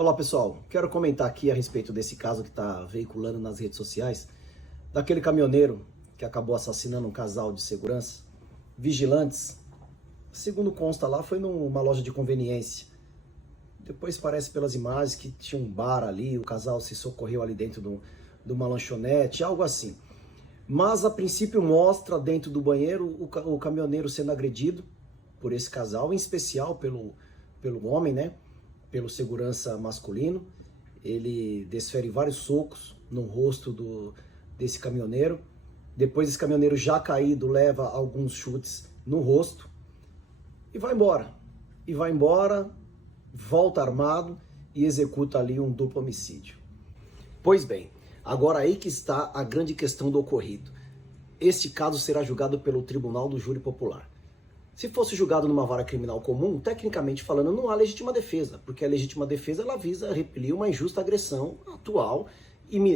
Olá pessoal, quero comentar aqui a respeito desse caso que está veiculando nas redes sociais, daquele caminhoneiro que acabou assassinando um casal de segurança, vigilantes. Segundo consta lá, foi numa loja de conveniência. Depois parece pelas imagens que tinha um bar ali, o casal se socorreu ali dentro de uma lanchonete, algo assim. Mas a princípio mostra dentro do banheiro o caminhoneiro sendo agredido por esse casal, em especial pelo homem, né? Pelo segurança masculino. Ele desfere vários socos no rosto desse caminhoneiro. Depois esse caminhoneiro já caído leva alguns chutes no rosto e vai embora. Volta armado e executa ali um duplo homicídio. Pois bem, agora aí que está a grande questão do ocorrido. Este caso será julgado pelo Tribunal do Júri Popular. Se fosse julgado numa vara criminal comum, tecnicamente falando, não há legítima defesa, porque a legítima defesa ela visa repelir uma injusta agressão atual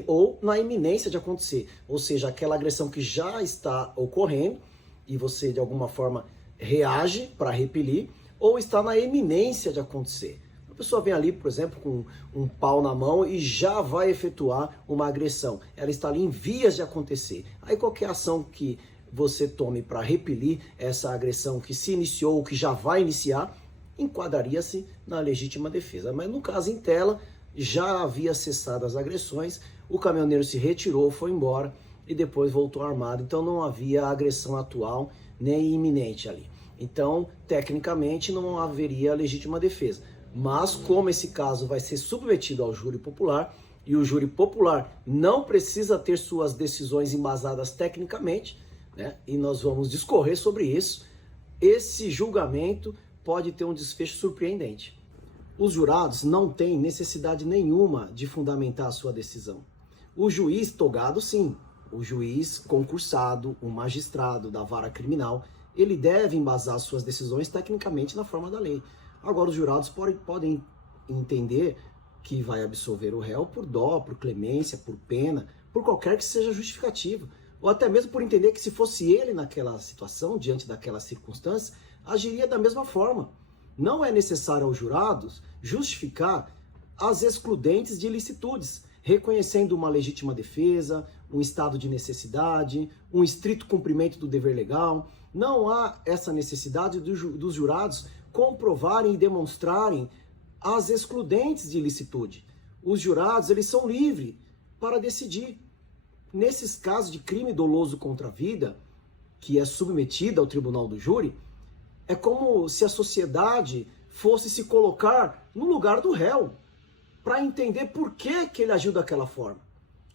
ou na iminência de acontecer, ou seja, aquela agressão que já está ocorrendo e você de alguma forma reage para repelir, ou está na iminência de acontecer. A pessoa vem ali, por exemplo, com um pau na mão e já vai efetuar uma agressão. Ela está ali em vias de acontecer. Aí qualquer ação que você tome para repelir essa agressão que se iniciou ou que já vai iniciar, enquadraria-se na legítima defesa. Mas no caso em tela, já havia cessado as agressões, o caminhoneiro se retirou, foi embora e depois voltou armado. Então não havia agressão atual nem iminente ali. Então, tecnicamente, não haveria legítima defesa. Mas como esse caso vai ser submetido ao júri popular, e o júri popular não precisa ter suas decisões embasadas tecnicamente, né? E nós vamos discorrer sobre isso, esse julgamento pode ter um desfecho surpreendente. Os jurados não têm necessidade nenhuma de fundamentar a sua decisão. O juiz togado, sim, o juiz concursado, o magistrado da vara criminal, ele deve embasar suas decisões tecnicamente na forma da lei. Agora, os jurados podem entender que vai absolver o réu por dó, por clemência, por pena, por qualquer que seja justificativa. Ou até mesmo por entender que se fosse ele naquela situação, diante daquela circunstância, agiria da mesma forma. Não é necessário aos jurados justificar as excludentes de ilicitudes, reconhecendo uma legítima defesa, um estado de necessidade, um estrito cumprimento do dever legal. Não há essa necessidade dos jurados comprovarem e demonstrarem as excludentes de ilicitude. Os jurados, eles são livres para decidir. Nesses casos de crime doloso contra a vida, que é submetida ao tribunal do júri, é como se a sociedade fosse se colocar no lugar do réu, para entender por que ele agiu daquela forma.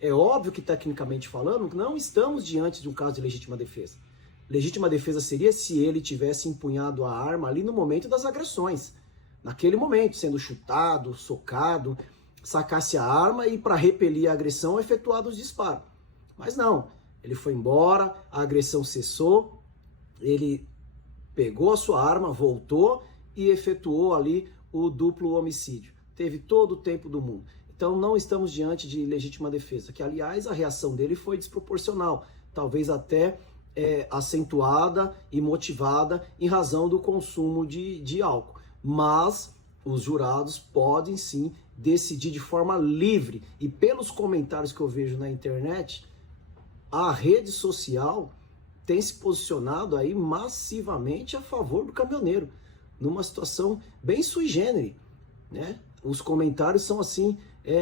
É óbvio que, tecnicamente falando, não estamos diante de um caso de legítima defesa. Legítima defesa seria se ele tivesse empunhado a arma ali no momento das agressões. Naquele momento, sendo chutado, socado, sacasse a arma e, para repelir a agressão, efetuado os disparos. Mas não, ele foi embora, a agressão cessou, ele pegou a sua arma, voltou e efetuou ali o duplo homicídio. Teve todo o tempo do mundo. Então não estamos diante de legítima defesa, que aliás a reação dele foi desproporcional, talvez até acentuada e motivada em razão do consumo de álcool. Mas os jurados podem sim decidir de forma livre, e pelos comentários que eu vejo na internet, a rede social tem se posicionado aí massivamente a favor do caminhoneiro, numa situação bem sui generis, né? Os comentários são assim,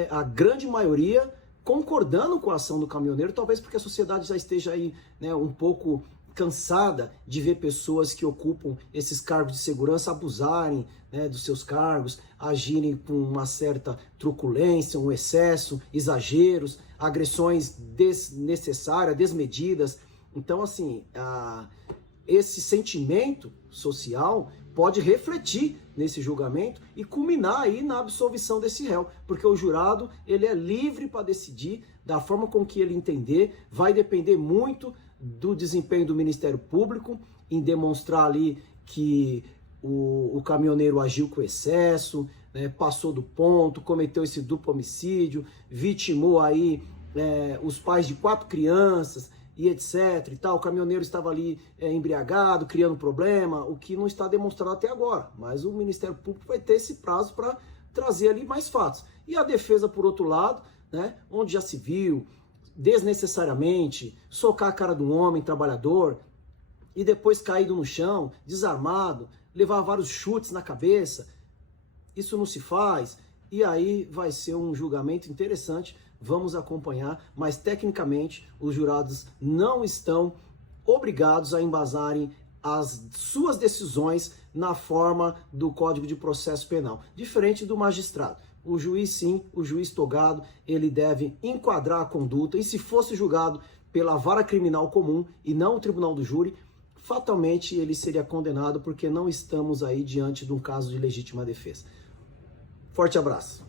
a grande maioria concordando com a ação do caminhoneiro, talvez porque a sociedade já esteja aí, né, um pouco cansada de ver pessoas que ocupam esses cargos de segurança abusarem, né, dos seus cargos, agirem com uma certa truculência, um excesso, exageros, agressões desnecessárias, desmedidas. Então, assim, esse sentimento social pode refletir nesse julgamento e culminar aí na absolvição desse réu, porque o jurado ele é livre para decidir da forma com que ele entender, vai depender muito do desempenho do Ministério Público em demonstrar ali que o caminhoneiro agiu com excesso, né, passou do ponto, cometeu esse duplo homicídio, vitimou aí os pais de 4 crianças, e etc e tal. O caminhoneiro estava ali embriagado, criando problema, o que não está demonstrado até agora. Mas o Ministério Público vai ter esse prazo para trazer ali mais fatos. E a defesa, por outro lado, né, onde já se viu desnecessariamente socar a cara de um homem trabalhador e depois caído no chão, desarmado, levar vários chutes na cabeça, isso não se faz. E aí vai ser um julgamento interessante, vamos acompanhar, mas tecnicamente os jurados não estão obrigados a embasarem as suas decisões na forma do Código de Processo Penal, diferente do magistrado. O juiz, sim, o juiz togado, ele deve enquadrar a conduta, e se fosse julgado pela vara criminal comum e não o tribunal do júri, fatalmente ele seria condenado, porque não estamos aí diante de um caso de legítima defesa. Forte abraço.